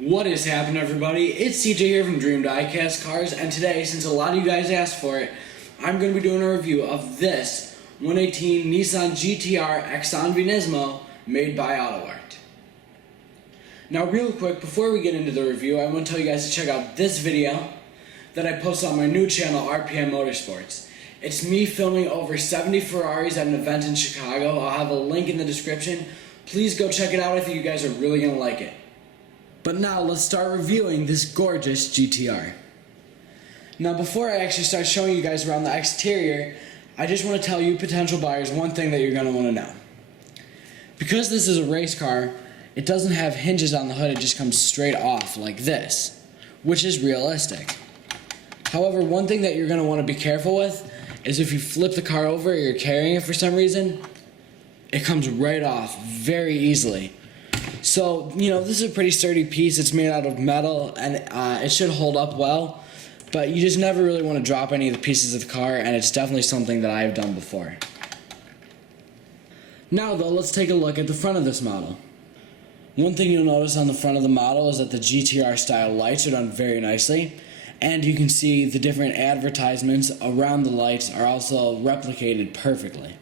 What is happening, everybody? It's CJ here from Dream Diecast Cars, and today, since a lot of you guys asked for it, I'm going to be doing a review of this 118 Nissan GT-R Xanavi Nismo made by AutoArt. Now, real quick, before we get into the review, I want to tell you guys to check out this video that I posted on my new channel, RPM Motorsports. It's me filming over 70 Ferraris at an event in Chicago. I'll have a link in the description. Please go check it out. I think you guys are really going to like it. But now let's start reviewing this gorgeous GT-R. Now before I actually start showing you guys around the exterior, I just want to tell you potential buyers one thing that you're going to want to know. Because this is a race car, it doesn't have hinges on the hood, it just comes straight off like this, which is realistic. However, one thing that you're going to want to be careful with is if you flip the car over or you're carrying it for some reason, it comes right off very easily. So, this is a pretty sturdy piece. It's made out of metal, and it should hold up well. But you just never really want to drop any of the pieces of the car, and it's definitely something that I've done before. Now, though, let's take a look at the front of this model. One thing you'll notice on the front of the model is that the GT-R style lights are done very nicely. And you can see the different advertisements around the lights are also replicated perfectly.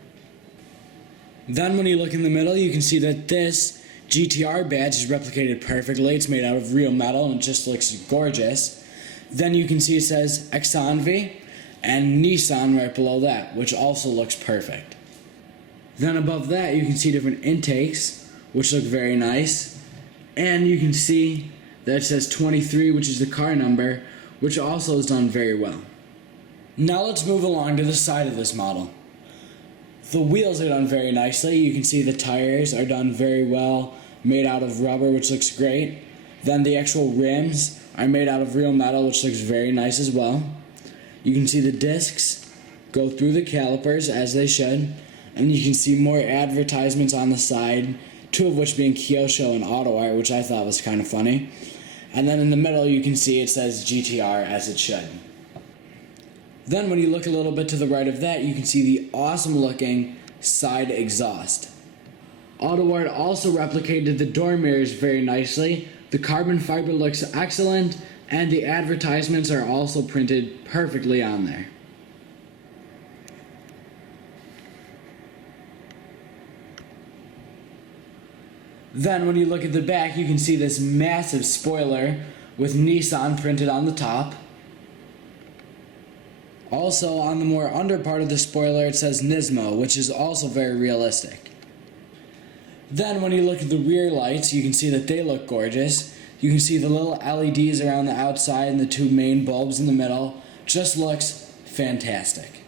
Then when you look in the middle, you can see that this GT-R badge is replicated perfectly. It's made out of real metal and it just looks gorgeous. Then you can see it says Xanavi and Nissan right below that, which also looks perfect. Then above that you can see different intakes, which look very nice. And you can see that it says 23, which is the car number, which also is done very well. Now let's move along to the side of this model. The wheels are done very nicely. You can see the tires are done very well, made out of rubber, which looks great. Then the actual rims are made out of real metal, which looks very nice as well. You can see the discs go through the calipers as they should, and you can see more advertisements on the side, two of which being Kyosho and AutoArt, which I thought was kind of funny. And then in the middle you can see it says GT-R as it should. Then when you look a little bit to the right of that, you can see the awesome looking side exhaust. AutoArt also replicated the door mirrors very nicely. The carbon fiber looks excellent, and the advertisements are also printed perfectly on there. Then when you look at the back, you can see this massive spoiler with Nissan printed on the top. Also, on the more under part of the spoiler, it says Nismo, which is also very realistic. Then, when you look at the rear lights, you can see that they look gorgeous. You can see the little LEDs around the outside and the two main bulbs in the middle. Just looks fantastic.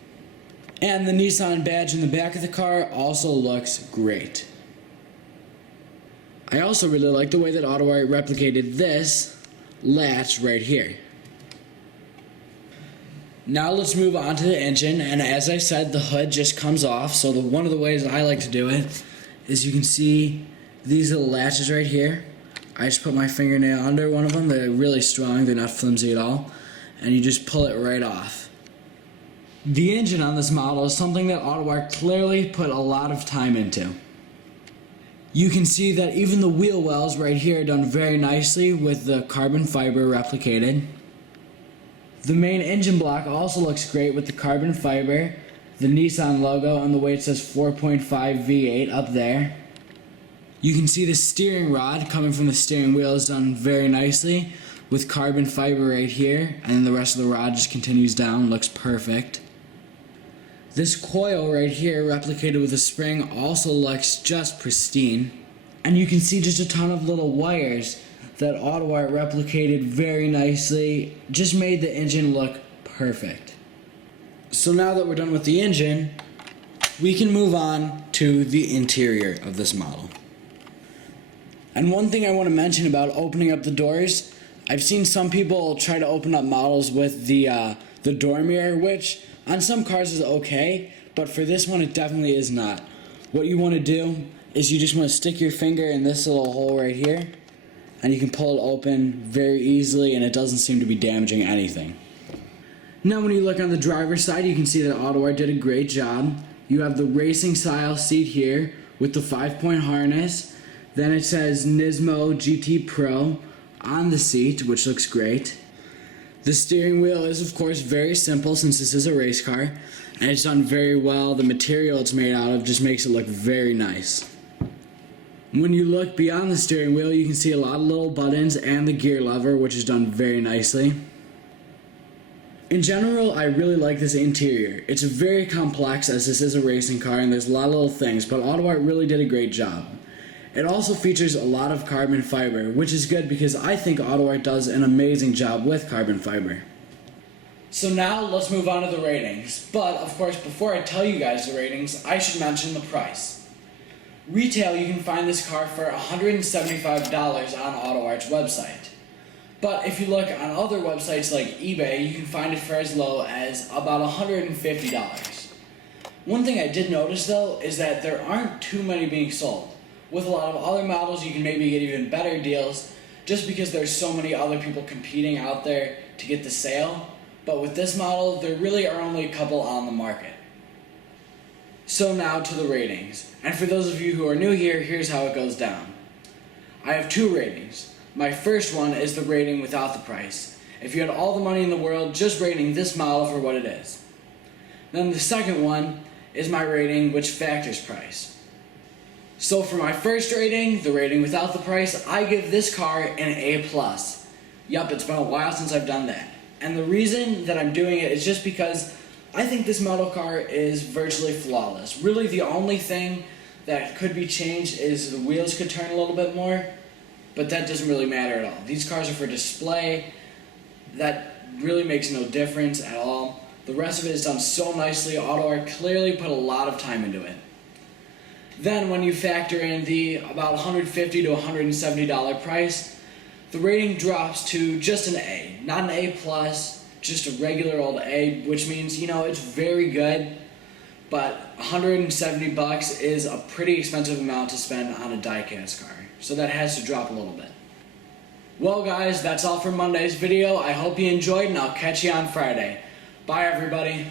And the Nissan badge in the back of the car also looks great. I also really like the way that AutoArt replicated this latch right here. Now let's move on to the engine, and as I said, the hood just comes off, so one of the ways I like to do it is you can see these little latches right here. I just put my fingernail under one of them. They're really strong, they're not flimsy at all, and you just pull it right off. The engine on this model is something that AutoArt clearly put a lot of time into. You can see that even the wheel wells right here are done very nicely with the carbon fiber replicated. The main engine block also looks great with the carbon fiber, the Nissan logo, and the way it says 4.5 V8 up there. You can see the steering rod coming from the steering wheel is done very nicely with carbon fiber right here, and then the rest of the rod just continues down, looks perfect. This coil right here, replicated with a spring, also looks just pristine. And you can see just a ton of little wires that AutoArt replicated very nicely, just made the engine look perfect. So now that we're done with the engine, we can move on to the interior of this model. And one thing I want to mention about opening up the doors, I've seen some people try to open up models with the door mirror, which on some cars is okay, but for this one it definitely is not. What you want to do is you just want to stick your finger in this little hole right here, and you can pull it open very easily, and it doesn't seem to be damaging anything. Now when you look on the driver's side, you can see that AutoArt did a great job. You have the racing style seat here with the 5-point harness. Then it says Nismo GT Pro on the seat, which looks great. The steering wheel is, of course, very simple since this is a race car, and it's done very well. The material it's made out of just makes it look very nice. When you look beyond the steering wheel, you can see a lot of little buttons and the gear lever, which is done very nicely. In general, I really like this interior. It's very complex as this is a racing car and there's a lot of little things, but AutoArt really did a great job. It also features a lot of carbon fiber, which is good because I think AutoArt does an amazing job with carbon fiber. So now let's move on to the ratings. But of course, before I tell you guys the ratings, I should mention the price. Retail, you can find this car for $175 on AutoArt's website. But if you look on other websites like eBay, you can find it for as low as about $150. One thing I did notice though is that there aren't too many being sold. With a lot of other models, you can maybe get even better deals just because there's so many other people competing out there to get the sale. But with this model, there really are only a couple on the market. So now to the ratings. And for those of you who are new here, here's how it goes down. I have two ratings. My first one is the rating without the price. If you had all the money in the world, just rating this model for what it is. Then the second one is my rating which factors price. So for my first rating, the rating without the price, I give this car an A+. Yup, it's been a while since I've done that. And the reason that I'm doing it is just because I think this model car is virtually flawless. Really the only thing that could be changed is the wheels could turn a little bit more. But that doesn't really matter at all. These cars are for display. That really makes no difference at all. The rest of it is done so nicely. AutoArt clearly put a lot of time into it. Then when you factor in the about $150 to $170 price, the rating drops to just an A. Not an A+, just a regular old A, which means, it's very good. But $170 is a pretty expensive amount to spend on a die-cast car. So that has to drop a little bit. Well guys, that's all for Monday's video. I hope you enjoyed and I'll catch you on Friday. Bye everybody.